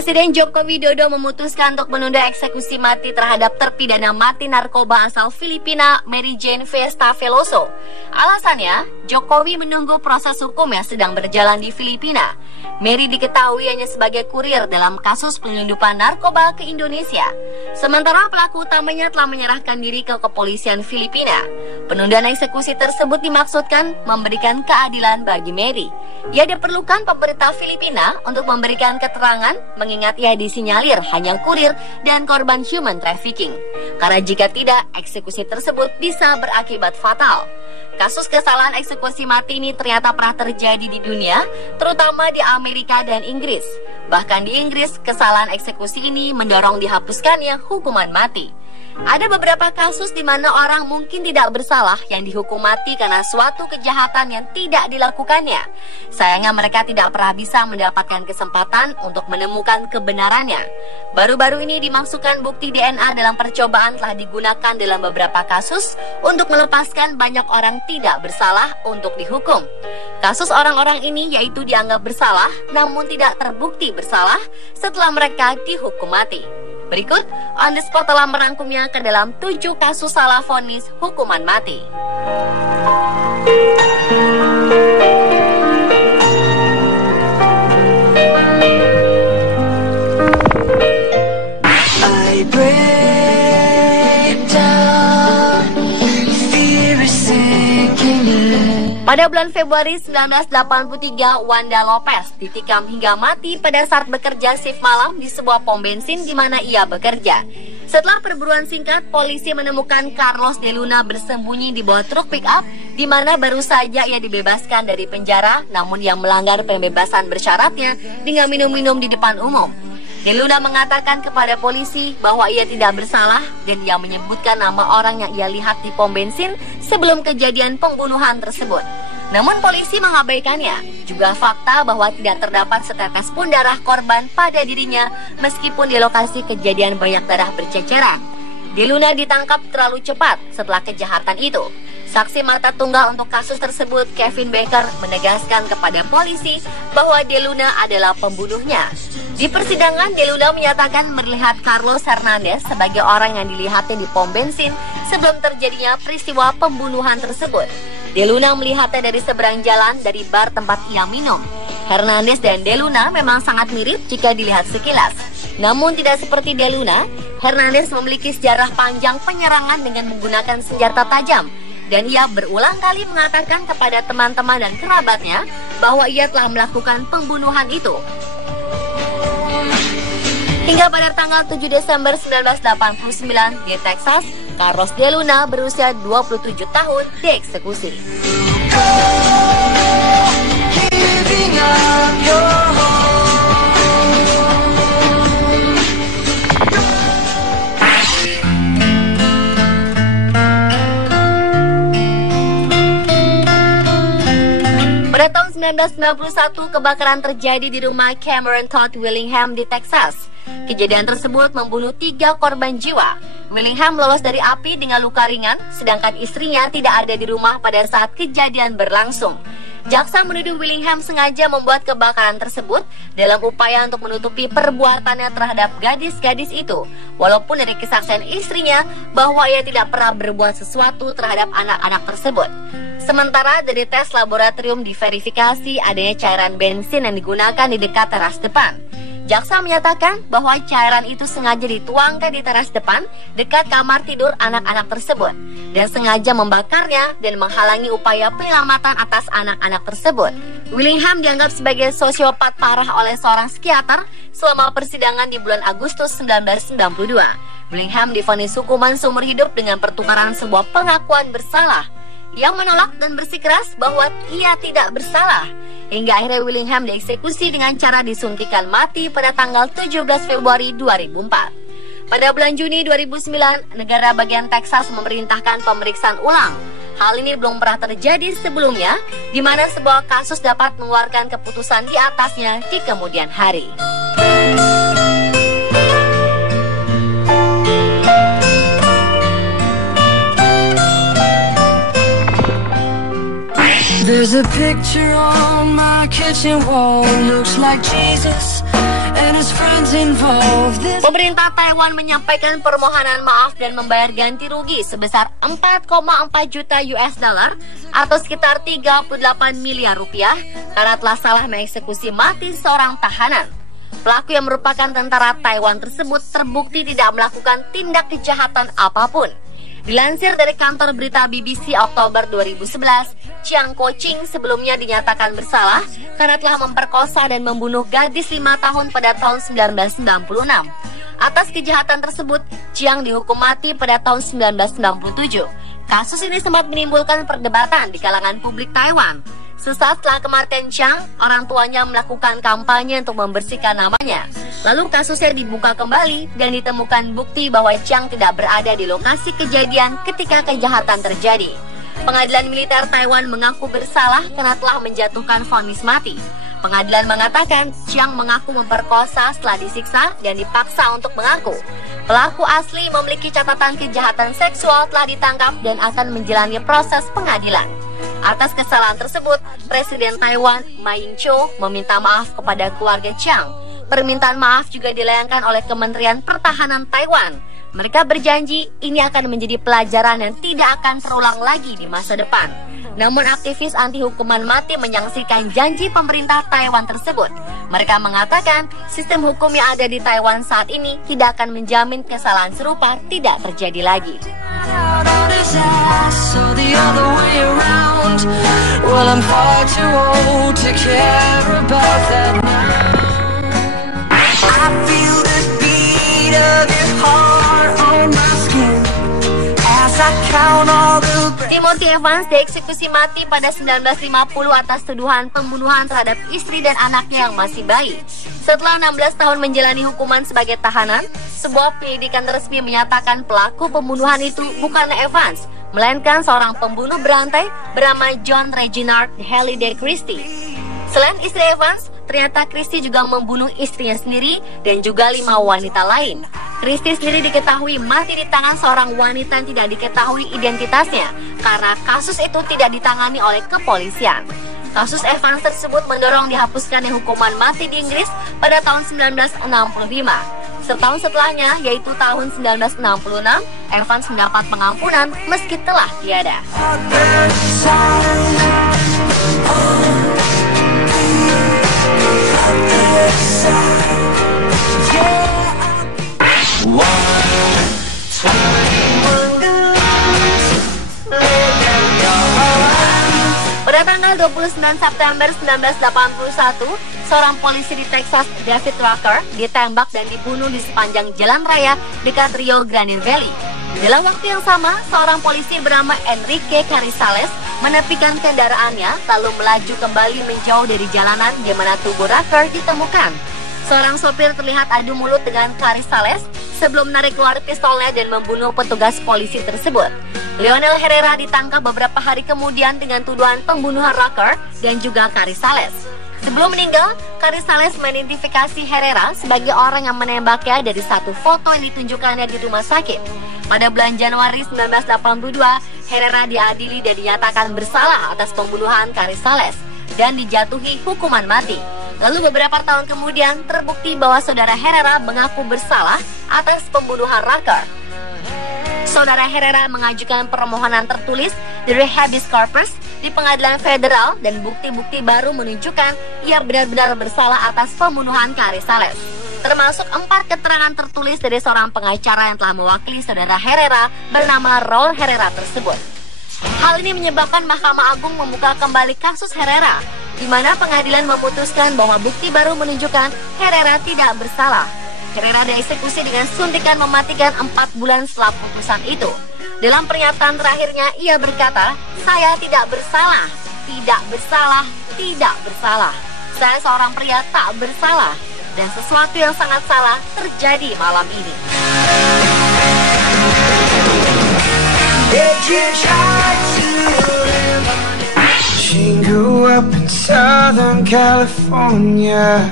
Presiden Joko Widodo memutuskan untuk menunda eksekusi mati terhadap terpidana mati narkoba asal Filipina Mary Jane Vesta Veloso. Alasannya, Jokowi menunggu proses hukum yang sedang berjalan di Filipina. Mary diketahui hanya sebagai kurir dalam kasus penyelundupan narkoba ke Indonesia. Sementara pelaku utamanya telah menyerahkan diri ke kepolisian Filipina. Penundaan eksekusi tersebut dimaksudkan memberikan keadilan bagi Mary. Ia diperlukan pemerintah Filipina untuk memberikan keterangan mengingat ia disinyalir hanya kurir dan korban human trafficking. Karena jika tidak, eksekusi tersebut bisa berakibat fatal. Kasus kesalahan eksekusi mati ini ternyata pernah terjadi di dunia, terutama di Amerika dan Inggris. Bahkan di Inggris, kesalahan eksekusi ini mendorong dihapuskannya hukuman mati. Ada beberapa kasus di mana orang mungkin tidak bersalah yang dihukum mati karena suatu kejahatan yang tidak dilakukannya. Sayangnya mereka tidak pernah bisa mendapatkan kesempatan untuk menemukan kebenarannya. Baru-baru ini dimaksudkan bukti DNA dalam percobaan telah digunakan dalam beberapa kasus untuk melepaskan banyak orang tidak bersalah untuk dihukum. Kasus orang-orang ini yaitu dianggap bersalah namun tidak terbukti bersalah setelah mereka dihukum mati. Berikut, On The Spot telah merangkumnya ke dalam 7 kasus salah vonis hukuman mati. Pada bulan Februari 1983, Wanda Lopez ditikam hingga mati pada saat bekerja shift malam di sebuah pom bensin di mana ia bekerja. Setelah perburuan singkat, polisi menemukan Carlos de Luna bersembunyi di bawah truk pick-up, di mana baru saja ia dibebaskan dari penjara, namun ia melanggar pembebasan bersyaratnya dengan minum-minum di depan umum. De Luna mengatakan kepada polisi bahwa ia tidak bersalah dan ia menyebutkan nama orang yang ia lihat di pom bensin sebelum kejadian pembunuhan tersebut. Namun polisi mengabaikannya. Juga fakta bahwa tidak terdapat setetes pun darah korban pada dirinya meskipun di lokasi kejadian banyak darah berceceran. De Luna ditangkap terlalu cepat setelah kejahatan itu. Saksi mata tunggal untuk kasus tersebut, Kevin Baker, menegaskan kepada polisi bahwa De Luna adalah pembunuhnya. Di persidangan, De Luna menyatakan melihat Carlos Hernandez sebagai orang yang dilihatnya di pom bensin sebelum terjadinya peristiwa pembunuhan tersebut. De Luna melihatnya dari seberang jalan dari bar tempat ia minum. Hernandez dan De Luna memang sangat mirip jika dilihat sekilas. Namun tidak seperti De Luna, Hernandez memiliki sejarah panjang penyerangan dengan menggunakan senjata tajam. Dan ia berulang kali mengatakan kepada teman-teman dan kerabatnya bahwa ia telah melakukan pembunuhan itu. Hingga pada tanggal 7 Desember 1989 di Texas, Carlos de Luna berusia 27 tahun dieksekusi. Pada tahun 1991, kebakaran terjadi di rumah Cameron Todd Willingham di Texas. Kejadian tersebut membunuh 3 korban jiwa. Willingham lolos dari api dengan luka ringan, sedangkan istrinya tidak ada di rumah pada saat kejadian berlangsung. Jaksa menuduh Willingham sengaja membuat kebakaran tersebut dalam upaya untuk menutupi perbuatannya terhadap gadis-gadis itu, walaupun dari kesaksian istrinya bahwa ia tidak pernah berbuat sesuatu terhadap anak-anak tersebut. Sementara dari tes laboratorium diverifikasi adanya cairan bensin yang digunakan di dekat teras depan. Jaksa menyatakan bahwa cairan itu sengaja dituangkan di teras depan dekat kamar tidur anak-anak tersebut dan sengaja membakarnya dan menghalangi upaya penyelamatan atas anak-anak tersebut. Willingham dianggap sebagai sosiopat parah oleh seorang psikiater selama persidangan di bulan Agustus 1992. Willingham divonis hukuman seumur hidup dengan pertukaran sebuah pengakuan bersalah. Ia menolak dan bersikeras bahwa ia tidak bersalah. Hingga akhirnya Willingham dieksekusi dengan cara disuntikan mati pada tanggal 17 Februari 2004. Pada bulan Juni 2009, negara bagian Texas memerintahkan pemeriksaan ulang. Hal ini belum pernah terjadi sebelumnya, di mana sebuah kasus dapat mengeluarkan keputusan di atasnya di kemudian hari. There's a picture on my kitchen wall, looks like Jesus and his friends involved. Pemerintah Taiwan menyampaikan permohonan maaf dan membayar ganti rugi sebesar 4,4 juta US dollar atau sekitar 38 miliar rupiah karena telah salah mengeksekusi mati seorang tahanan. Pelaku yang merupakan tentara Taiwan tersebut terbukti tidak melakukan tindak kejahatan apapun. Dilansir dari kantor berita BBC Oktober 2011, Chiang Ko-ching sebelumnya dinyatakan bersalah karena telah memperkosa dan membunuh gadis 5 tahun pada tahun 1996. Atas kejahatan tersebut, Chiang dihukum mati pada tahun 1997. Kasus ini sempat menimbulkan perdebatan di kalangan publik Taiwan. Sesaat setelah kematian Chiang, orang tuanya melakukan kampanye untuk membersihkan namanya. Lalu kasusnya dibuka kembali dan ditemukan bukti bahwa Chiang tidak berada di lokasi kejadian ketika kejahatan terjadi. Pengadilan militer Taiwan mengaku bersalah karena telah menjatuhkan vonis mati. Pengadilan mengatakan Chiang mengaku memperkosa setelah disiksa dan dipaksa untuk mengaku. Pelaku asli memiliki catatan kejahatan seksual telah ditangkap dan akan menjalani proses pengadilan. Atas kesalahan tersebut, Presiden Taiwan Ma Ying-jeou meminta maaf kepada keluarga Chiang. Permintaan maaf juga dilayangkan oleh Kementerian Pertahanan Taiwan. Mereka berjanji ini akan menjadi pelajaran yang tidak akan terulang lagi di masa depan. Namun aktivis anti hukuman mati menyaksikan janji pemerintah Taiwan tersebut. Mereka mengatakan sistem hukum yang ada di Taiwan saat ini tidak akan menjamin kesalahan serupa tidak terjadi lagi. Timothy Evans dieksekusi mati pada 1950 atas tuduhan pembunuhan terhadap istri dan anaknya yang masih bayi. Setelah 16 tahun menjalani hukuman sebagai tahanan, sebuah penyidikan resmi menyatakan pelaku pembunuhan itu bukan Evans, melainkan seorang pembunuh berantai bernama John Reginald Halliday Christie. Selain istri Evans, ternyata Christie juga membunuh istrinya sendiri dan juga 5 wanita lain. Christie sendiri diketahui mati di tangan seorang wanita yang tidak diketahui identitasnya karena kasus itu tidak ditangani oleh kepolisian. Kasus Evans tersebut mendorong dihapuskannya hukuman mati di Inggris pada tahun 1965. Setahun setelahnya, yaitu tahun 1966, Evans mendapat pengampunan meski telah tiada. Pada tanggal 29 September 1981, seorang polisi di Texas, David Rucker, ditembak dan dibunuh di sepanjang jalan raya dekat Rio Grande Valley. Dalam waktu yang sama, seorang polisi bernama Enrique Carrizales menepikan kendaraannya lalu melaju kembali menjauh dari jalanan di mana tubuh Rucker ditemukan. Seorang sopir terlihat adu mulut dengan Carrizales sebelum menarik keluar pistolnya dan membunuh petugas polisi tersebut. Lionel Herrera ditangkap beberapa hari kemudian dengan tuduhan pembunuhan Rucker dan juga Carrizales. Sebelum meninggal, Carrizales mengidentifikasi Herrera sebagai orang yang menembaknya dari satu foto yang ditunjukkannya di rumah sakit. Pada bulan Januari 1982, Herrera diadili dan dinyatakan bersalah atas pembunuhan Carrizales dan dijatuhi hukuman mati. Lalu beberapa tahun kemudian terbukti bahwa saudara Herrera mengaku bersalah atas pembunuhan Rucker. Saudara Herrera mengajukan permohonan tertulis dari habeas corpus di pengadilan federal dan bukti-bukti baru menunjukkan ia benar-benar bersalah atas pembunuhan Carrizales. Termasuk 4 keterangan tertulis dari seorang pengacara yang telah mewakili saudara Herrera bernama Raul Herrera tersebut. Hal ini menyebabkan Mahkamah Agung membuka kembali kasus Herrera, di mana pengadilan memutuskan bahwa bukti baru menunjukkan Herrera tidak bersalah. Herrera dieksekusi dengan suntikan mematikan 4 bulan setelah putusan itu. Dalam pernyataan terakhirnya, ia berkata, "Saya tidak bersalah, tidak bersalah, tidak bersalah. Saya seorang pria tak bersalah, dan sesuatu yang sangat salah terjadi malam ini." She grew up in Southern California,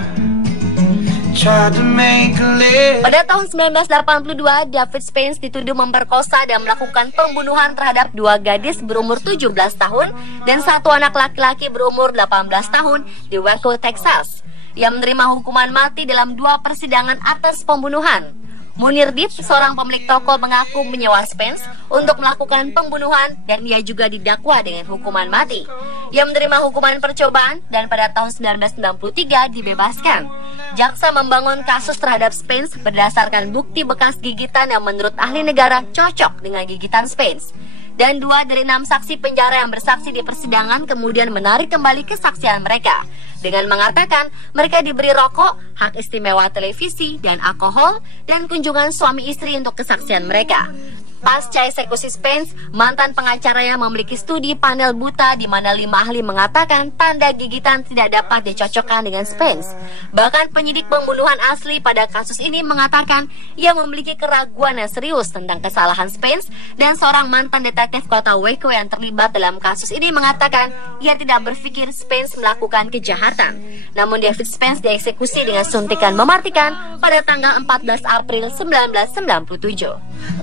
tried to make a living. Pada tahun 1982, David Spence dituduh memperkosa dan melakukan pembunuhan terhadap 2 gadis berumur 17 tahun dan 1 anak laki-laki berumur 18 tahun di Waco, Texas. Ia menerima hukuman mati dalam 2 persidangan atas pembunuhan. Munir Deep, seorang pemilik toko, mengaku menyewa Spence untuk melakukan pembunuhan dan ia juga didakwa dengan hukuman mati. Ia menerima hukuman percobaan dan pada tahun 1993 dibebaskan. Jaksa membangun kasus terhadap Spence berdasarkan bukti bekas gigitan yang menurut ahli negara cocok dengan gigitan Spence. Dan 2 dari 6 saksi penjara yang bersaksi di persidangan kemudian menarik kembali kesaksian mereka dengan mengatakan mereka diberi rokok, hak istimewa televisi dan alkohol, dan kunjungan suami istri untuk kesaksian mereka. Pasca eksekusi Spence, mantan pengacaranya memiliki studi panel buta di mana 5 ahli mengatakan tanda gigitan tidak dapat dicocokkan dengan Spence. Bahkan penyidik pembunuhan asli pada kasus ini mengatakan ia memiliki keraguan yang serius tentang kesalahan Spence, dan seorang mantan detektif kota Waco yang terlibat dalam kasus ini mengatakan ia tidak berpikir Spence melakukan kejahatan. Namun David Spence dieksekusi dengan suntikan mematikan pada tanggal 14 April 1997.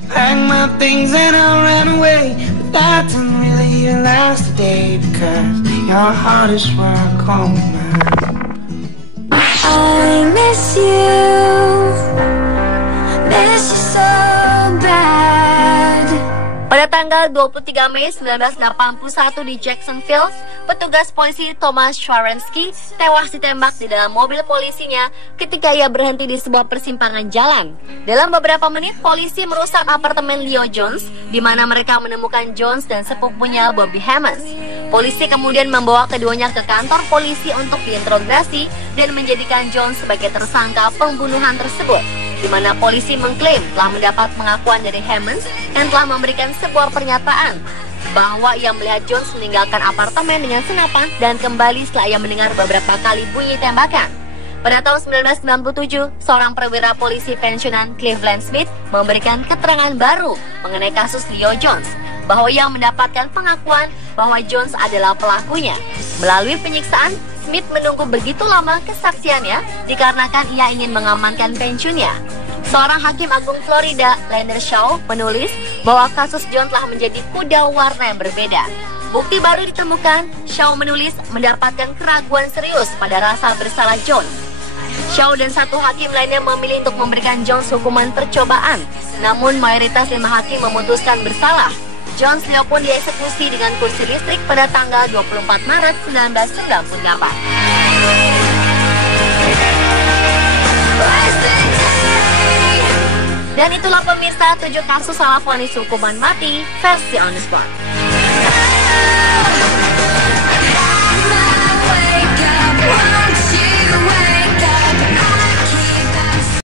Packed my things and I ran away, but that didn't really last a day because your heart is where I call mine. I miss you so bad. Pada tanggal 23 Mei 1981 di Jacksonville, petugas polisi Thomas Sharansky tewas ditembak di dalam mobil polisinya ketika ia berhenti di sebuah persimpangan jalan. Dalam beberapa menit, polisi merusak apartemen Leo Jones, di mana mereka menemukan Jones dan sepupunya Bobby Hemmons. Polisi kemudian membawa keduanya ke kantor polisi untuk diinterogasi dan menjadikan Jones sebagai tersangka pembunuhan tersebut, di mana polisi mengklaim telah mendapat pengakuan dari Hemmons yang telah memberikan sebuah pernyataan bahwa ia melihat Jones meninggalkan apartemen dengan senapan dan kembali setelah ia mendengar beberapa kali bunyi tembakan. Pada tahun 1997, seorang perwira polisi pensiunan Cleveland Smith memberikan keterangan baru mengenai kasus Leo Jones, bahwa ia mendapatkan pengakuan bahwa Jones adalah pelakunya. Melalui penyiksaan, Smith menunggu begitu lama kesaksiannya dikarenakan ia ingin mengamankan pensiunnya. Seorang hakim agung Florida, Lander Shaw, menulis bahwa kasus John telah menjadi kuda warna yang berbeda. Bukti baru ditemukan, Shaw menulis mendapatkan keraguan serius pada rasa bersalah John. Shaw dan 1 hakim lainnya memilih untuk memberikan Jones hukuman percobaan, namun mayoritas 5 hakim memutuskan bersalah. Jones pun dieksekusi dengan kursi listrik pada tanggal 24 Maret 1998. Dan itulah pemirsa 7 kasus salah vonis hukuman mati versi On The Spot.